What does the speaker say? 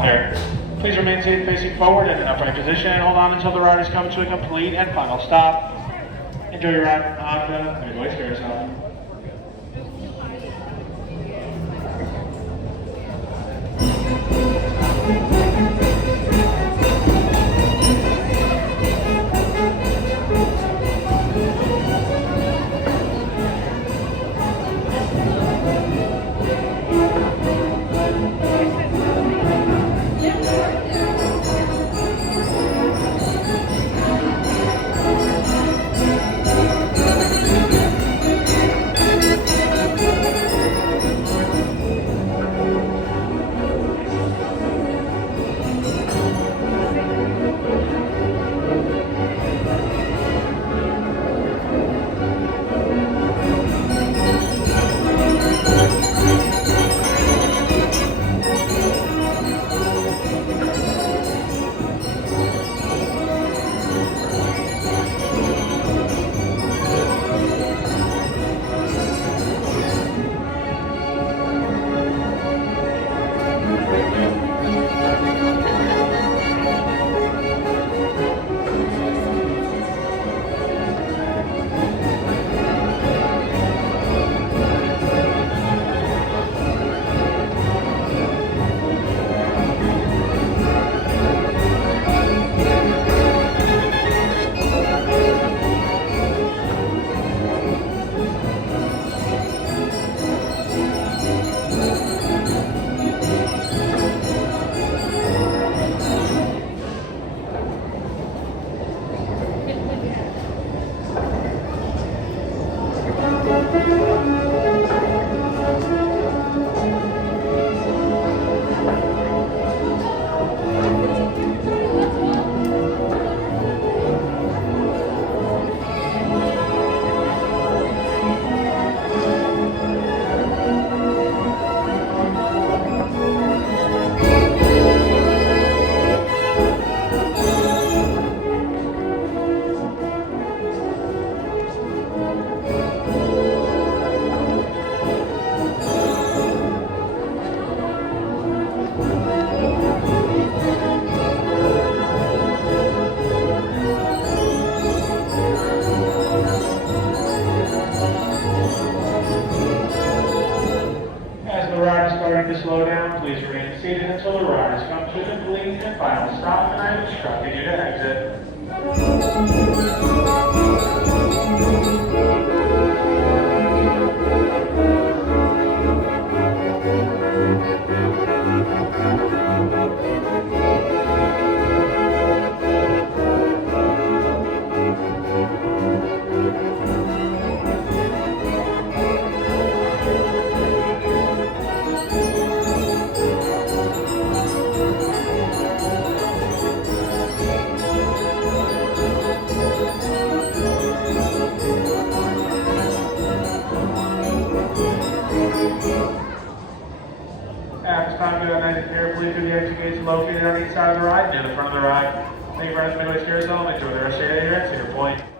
stop there. Please remain seated facing forward in an upright position and hold on until the ride is coming to a complete and final stop. Enjoy your ride on the Midway Carousel. To slow down, please remain seated until the ride has come to a complete and final stop, and I am instructing you to exit. At this time, go ahead and carefully through the exit gates located on each side of the ride, near the front of the ride. Thank you for having Midway Carousel, and enjoy the rest of your day here at Cedar Point.